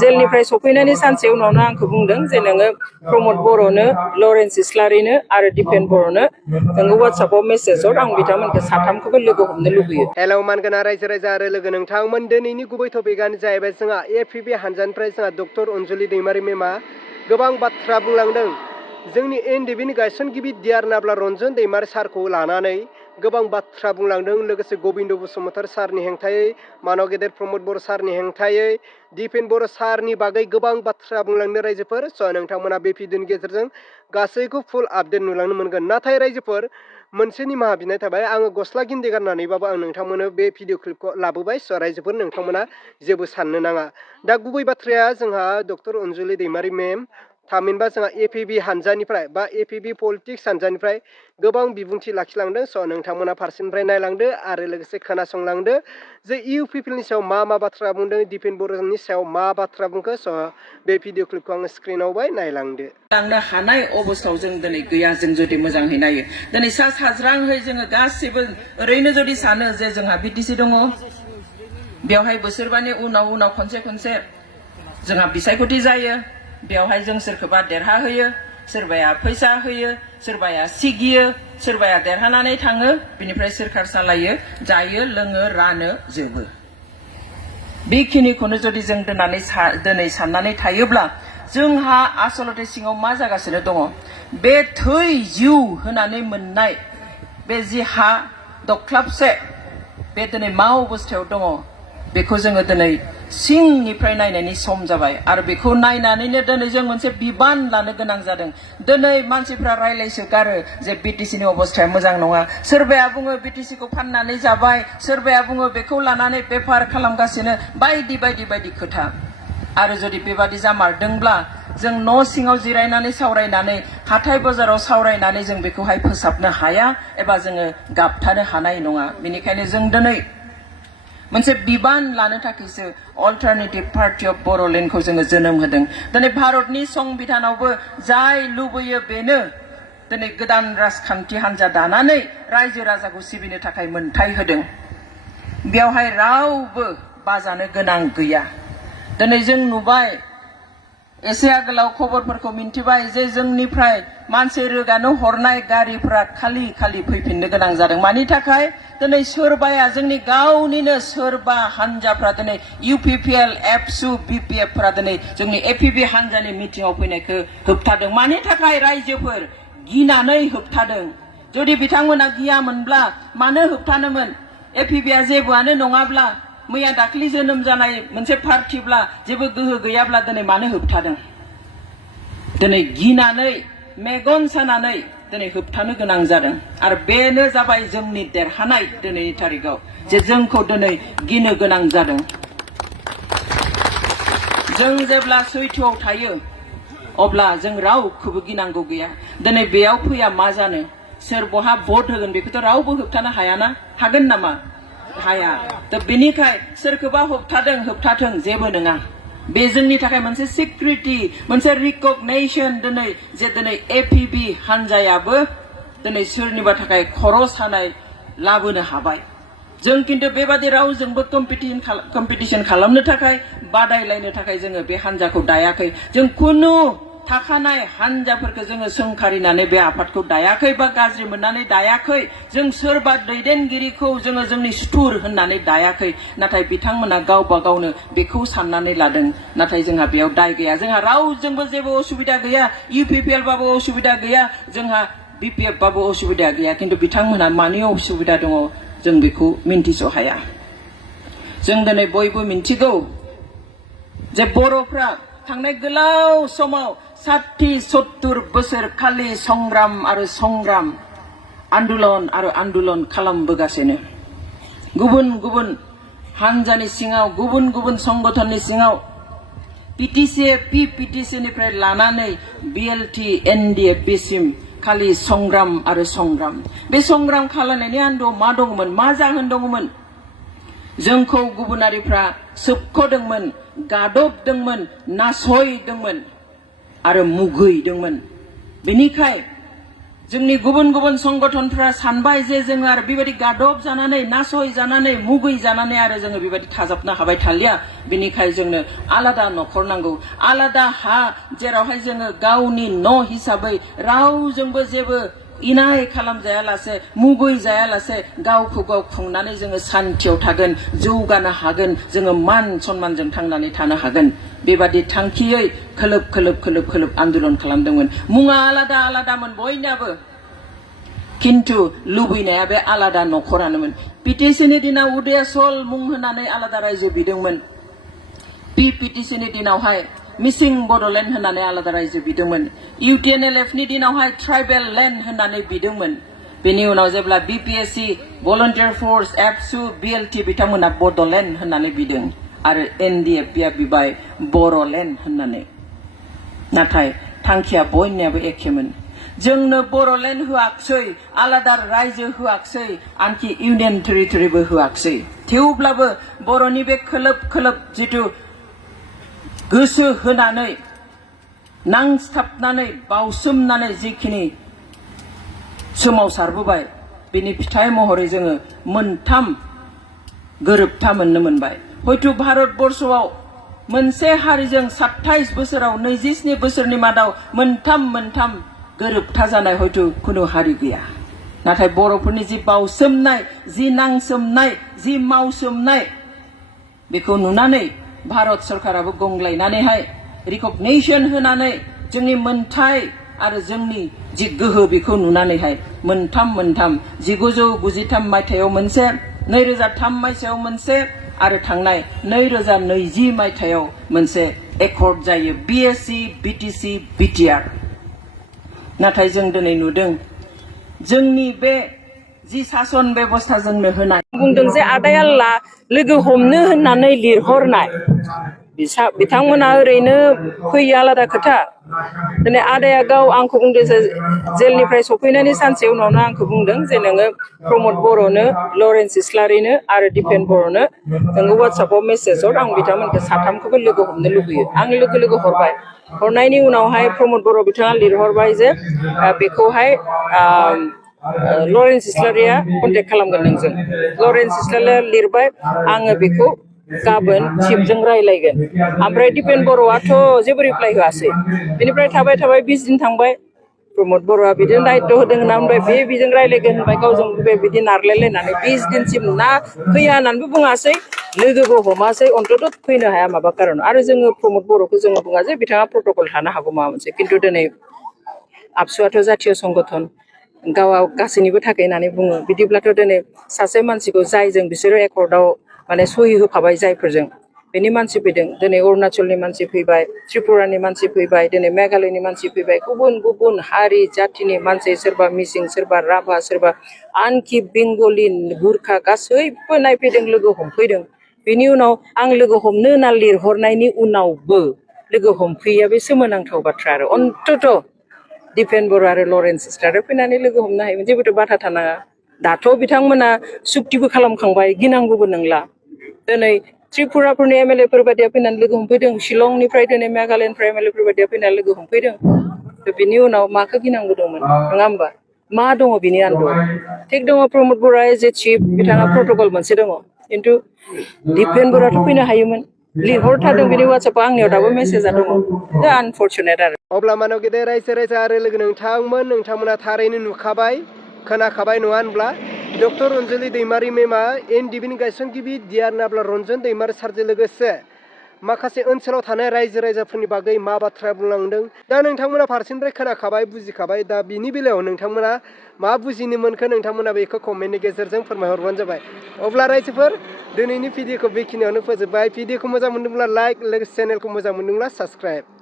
जेलनिफ्राय सफैनायनि सानसे उनावनो आंखौ बुंदों जे नोङो प्रमद बर'नो लरेन्स इस्लारिनो आरो दिपेन बर'नो नोङो WhatsAppआव मेसेज हर आं बिथांमोनखौ साथामखौबो लोगो हमनो लुबैयो। हेलौ मानगोना रायजो राजा आरो लोगो नोंथांमोन दिनैनि गुबै टपिकआनो जाहैबाय जोंहा APB हानजानिफ्राय जोंहा डक्टर अनजलि दैमारी मेमा गोबां बाथ्रा बुंलांदों। जोंनि NDBनि गायसनगिरि डिआर नाब्ला रन्जन दैमारी सारखौ लानानै गोबां बाथ्रा बुंलांदों। लोगोसे गबिन्द बसुमतारी सारनि हेंथायै मानव गेदेर प्रमद बर' सारनि हेंथायै दिपेन बर' सारनि बागै गोबां बाथ्रा बुंलांदों रायजोफोर। नोंथांमोना बे भिडिअनि गेजेरजों गासैखौ फुल आपडेट नुलांनो मोनगोन। नाथाय रायजोफोर मोनसे निमाहा बिनाय थाबाय, आङो गस्ला गिन्दि गाननानैबाबो आं नोंथांमोननो बे भिडिअ क्लिपखौ लाबोबाय। रायजोफोर नोंथांमोना जेबो साननो नाङा। दा गुबै बाथ्राया जोंहा डक्टर अनजलि दैमारी मेम थामहिनबा जोंहा APB हानजानिफ्राय बा APB पलिटिक्स हानजानिफ्राय गोबां बिबुंथि लाखिलांदों। नोंथांमोना फारसेनिफ्राय नायलांदो आरो लोगोसे खोनासंलांदो जे UPPनि सायाव मा बाथ्रा बुंदों, दिपेन बर'नि सायाव मा बाथ्रा बुंखो। बे भिडिअ क्लिपखौ आङो स्क्रिनाव होबाय, नायलांदो। लांनो हानाय अबस्थायाव जों दिनै गैया। जों जुदि मोजाङै नायो दिनै सा साज्रांहै जोङो गासैबो ओरैनो जुदि सानो जे जोंहा BTC दङ, बेवहाय बोसोरबानि उनाव खनसे जोंहा बिसायख'थि जायो, बेवहाय जों सोरखौबा देरहाहोयो, सोरबाया फैसा होयो, सोरबाया सिगियो, सोरबाया देरहानानै थाङो, बिनिफ्राय सोरखार सालायो, जायो लोङो रानो जोबो। बेखिनिखौनो जुदि जों दिनै साननानै थायोब्ला जोंहा आसलते सिङाव मा जागासिनो दङ, बे थै जिउ होनानै मोननाय बे जि हा दख्लाबसे बे दिनै मा अबस्थायाव दङ बेखौ जोङो दिनै सिंनिफ्राय नायनायनि सम जाबाय। आरो बेखौ नायनानैनो दिनै जों मोनसे बिबान लानो गोनां जादों। दिनै मानसिफ्रा रायलायसोगारो जे BTCनि अबस्थाया मोजां नङा। सोरबाया बुङो BTCखौ फाननानै जाबाय, सोरबाया बुङो बेखौ लानानै बेफार खालामगासिनो, बायदि खोथा। आरो जुदि बेबादि जामारदोंब्ला जों न' सिङाव जिरायनानै सावरायनानै, हाथाय बाजाराव सावरायनानै जों बेखौहाय फोसाबनो हाया एबा जोङो गाबथानो हानाय नङा। बेनिखायनो जों दिनै मोनसे बिबान लानो थाखायसो अल्टारनेटिभ पार्टी अफ बर'लेण्डखौ जोङो जोनोम होदों। दिनै भारतनि संबिधानावबो जाय लुबैयो बेनो दिनै गोदान राजखान्थि हान्जा दानानै रायजो राजाखौ सिबिनो थाखाय मोन्थाय होदों। बेवहाय रावबो बाजानो गोनां गैया। दिनै जों नुबाय, एसे आगोलाव खबरफोरखौ मिन्थिबाय जे जोंनिफ्राय मानसि रोगानो हरनाय गारिफ्रा खालि फैफिननो गोनां जादों। मानि थाखाय? दिनै सोरबाया जोंनि गावनिनो सोरबा हान्जाफ्रा दिनै UPPL, ABSU, BPF फोरा दिनै जोंनि APB हान्जानि मिटिंआव फैनायखौ होबथादों। मानि थाखाय? रायजोफोर गिनानै होबथादों। जुदि बिथांमोना गियामोनब्ला मानो होबथानोमोन? APBआ जेबोआनो नङाब्ला, मैया दाख्लि जोनोम जानाय मोनसे पार्टिब्ला, जेबो गोहो गैयाब्ला दिनै मानो होबथादों? दिनै गिनानै मेगन सानानै दिनै होबथानो गोनां जादों। आरो बेनो जाबाय जोंनि देरहानाय दिनैनि थारिखआव, जे जोंखौ दिनै गिनो गोनां जादों। जों जेब्ला सैथोआव थायो अब्ला जों रावखौबो गिनांगौ गैया। दिनै बेयाव फैया मा जानो, सोर बहा भट होगोन बेखौथ' रावबो होबथानो हायाना। हागोन नामा? हाया। बेनिखाय सोरखौबा होबथाथों जेबो नङा। बे जोंनि थाखाय मोनसे सिक्रिटि, मोनसे रिकगनेशन दिनै जे दिनै APB हान्जायाबो दिनै सोरनिबा थाखाय खर' सानाय लाबोनो हाबाय। जों खिन्थु बेबादि रावजोंबो कम्पिटिशन खालामनो थाखाय, बादायलायनो थाखाय जोङो बे हान्जाखौ दायाखै। जों खुनु थाखानाय हान्जाफोरखौ जोङो सोंखारिनानै बे आफादखौ दायाखै बा गाज्रि मोननानै दायाखै। जों सोरबा दैदेनगिरिखौ जोङो जोंनि सुथुर होननानै दायाखै। नाथाय बिथांमोना गावबा गावनो बेखौ साननानै लादों। नाथाय जोंहा बेयाव दाय गैया। जोंहा रावजोंबो जेबो असुबिदा गैया। UPPL बाबो असुबिदा गैया, जोंहा BPF बाबो असुबिदा गैया। खिन्थु बिथांमोना मानि असुबिदा दङ जों बेखौ मिन्थिस' हाया। जों दिनै बयबो मिन्थिगौ जे बर'फ्रा थांनाय गोलाव समाव 60-70 बोसोर खालि संग्राम आरो संग्राम, आन्दलन खालामबोगासिनो। गुबुन हान्जानि सिङाव, गुबुन संगठननि सिङाव, PTCनिफ्राय लानानै BLT, NDFB सिम खालि संग्राम आरो संग्राम। बे संग्राम खालामनायनि आन्दोआव मा दंमोन? मा जाहोन दंमोन? जोंखौ गुबुनारिफ्रा सोबख'दोंमोन, गादबदोंमोन, नासयदोंमोन आरो मुगैदोंमोन। बेनिखाय जोंनि गुबुन गुबुन संगठनफ्रा सानबाय जे जोङो आरो बेबायदि गादब जानानै नासय जानानै मुगै जानानै आरो जोङो बेबायदि थाजाबनो हाबाय थालिया बेनिखाय जोंनो आलादा न'खर नांगौ आलादा हा जेरावहाय जोङो गावनि न' हिसाबै रावजोंबो जेबो इनाय खालामजायालासे मुगै जायालासे गावखौ गाव खुंनानै जोङो सान्थियाव थागोन जौगानो हागोन जोङो मान सन्मानजों थांनानै थानो हागोन बेबादि थांखियै खोलोब खोलोब खोलोब खोलोब आन्दोलन खालामदोंमोन मुङा आलादा आलादामोन बयनाबो किन्तु लुबैनाया बे आलादा न'खरानोमोन पिटिसिनि दिनाव उदयसल मुं होनानै आलादा रायजो बिदोंमोन पिटिसिनि दिनावहाय मिसिं बड'लेण्ड होननानै आलादा रायजो बिदोंमोन UTNLF नि दिनावहाय ट्राइबेल लेण्ड होननानै बिदोंमोन बेनि उनाव जेब्ला BPSC भलन्टियार फर्स ABSU BLT बिथांमोना बड'लेण्ड होननानै बिदों आरो NDFB आ बिबाय बर'लेण्ड होननानै नाथाय थांखिया बयनियाबो एखेमोन जोंनो बर'लेण्ड होआखसै आलादा रायजो होआखसै आनखि इउनियन टेरिटरिबो होआखसै थेवब्लाबो बर'नि बे खोलोब खोलोब जिथु गोसो होनानै नांस्थाबनानै बावसोमनानै जिखिनि सोमावसारबोबाय बेनि फिथाइ महरै जोङो मोनथाम गोरोबथा मोननो मोनबाय हयथ' भारतबर्षआव मोनसे हारिजों 27 बोसोराव 27 बोसोरनि मादाव मोनथाम गोरोबथा जानाय हयथ' कुनु हारि गैया नाथाय बर'फोरनि जि बावसोमनाय जि नांसोमनाय जि मावसोमनाय बेखौ नुनानै भारत सरकाराबो गंग्लायनानैहाय रिकगनिशन होनानै जोंनि मोनथाय आरो जोंनि जि गोहो बेखौ नुनानैहाय मोनथाम 1993 मायथाइयाव मोनसे 2003 मायथाइयाव मोनसे आरो थांनाय 2020 मायथाइयाव मोनसे एकर्ड जायो BSc BTC BTR नाथाय जों दिनै नुदों जोंनि बे जि सासन बेबस्था जोंनो होनाय बुंदों जे आदाया लोगो हमनो होननानै लिरहरनाय बिथांमोना ओरैनो फैयो आलादा खोथा दिनै आदाया गाव आंखौ बुंदों जे जेलनिफ्राय सफैनायनि सानसे उनावनो आंखौ बुंदों जे नोङो प्रमद बर'नो लरेन्स इस्लारिनो आरो दिपेन बर'नो नोङो WhatsAppआव मेसेज हर आं बिथांमोनखौ साथामखौबो लोगो हमनो लुबैयो आं लोगो हरबाय हरनायनि उनावहाय प्रमद बर' बिथाङा लिरहरबाय जे बेखौहाय लरेन्स इस्लारिया कन्टेक्ट खालामगोन नोंजों लरेन्स इस्लारिया लिरबाय आङो बेखौ गाबोन चिफजों रायलायगोन ओमफ्राय दिपेन बर'आथ' जेबो रिप्लाइ होआसै बेनिफ्राय थाबाय 20 दिन थांबाय प्रमद बर'आ बिदिनो दायित्व होदों होनना ओमफ्राय बिजों रायलायगोन होनबाय गावजों बिदि नारलायलायनानै 20 दिनसिम ना फैया होननानैबो बुङासै लोगोबो हमासै अन्तत फैनो हाया माबा खारन आरो जोङो प्रमद बर'खौ जोङो बुङा जे बिथाङा प्रट'कल थानो हागौ माबा मोनसे खिन्थु दिनै आबसुआथ' जातीय संगठन गावआ गासैनिबो थाखाय होननानै बुङो बिदिब्लाथ' दिनै सासे मानसिखौ जायजों बिसोरो एकर्डआव माने सहि होफाबाय जायफोरजों बेनि मानसि फैदों दिनै अरुणाचलनि मानसि फैबाय त्रिपुरानि मानसि फैबाय दिनै मेघालयनि मानसि फैबाय गुबुन हारि जातिनि मानसि सोरबा मिसिं सोरबा राभा सोरबा आनखि बेंगलि गुरखा गासैबो नायफैदों लोगो हमफैदों बेनि उनाव आं लोगो हमनो होनना लिरहरनायनि उनावबो लोगो हमफैया बे सोमोनांथाव बाथ्रा आरो अन्तत दिपेन बर' आरो लरेन्स इस्लारिया फैनानै लोगो हमनो हायोमोन जेबोथ' बाथा थानाङा दाथ' बिथांमोना सुक्तिबो खालामखांबाय गिनांगौबो नंला दिनै त्रिपुराफोरनि MLA फोर बायदिया फैनानै लोगो हमफैदों शिलंनिफ्राय दिनै मेघालयनिफ्राय MLA फोर बायदिया फैनानै लोगो हमफैदों बिनि उनाव माखौ गिनांगौ दंमोन नङा होमबा मा दङ बिनि आन्दोआव थिग दङ प्रमद बर'आ एज ए चिफ बिथाङा प्रट'कल मोनसे दङ खिन्थु दिपेन बर'आथ' फैनो हायोमोन लिरहरथारदों बिनि WhatsAppआव आंनियाव दाबो मेसेजआ दङ दा आनफर्चुनेट आरो अब्ला मानव गेदेर रायजो आरो लोगो नोंथांमोना थारैनो नुखाबाय खोनाखाबाय नङा होनब्ला डक्टर अनजलि दैमारी मेमआ NDB नि गायसनगिरि डिआर नाब्ला रन्जन दैमारी सारजों लोगोसे माखासे ओनसोलाव थानाय रायजो राजाफोरनि बागै मा बाथ्रा बुंलांदों दा नोंथांमोना फारसेनिफ्राय खोनाखाबाय बुजिखाबाय दा बिनि बेलायाव नोंथांमोना मा बुजिनो मोनखो नोंथांमोना बेखौ कमेन्टनि गेजेरजों फोरमायहरबानो जाबाय अब्ला रायजोफोर दिनैनि भिडिअखौ बेखिनियावनो फोजोबबाय भिडिअखौ मोजां मोनदोंब्ला लाइक लोगोसे चेनेलखौ मोजां मोनदोंब्ला साबस्क्राइब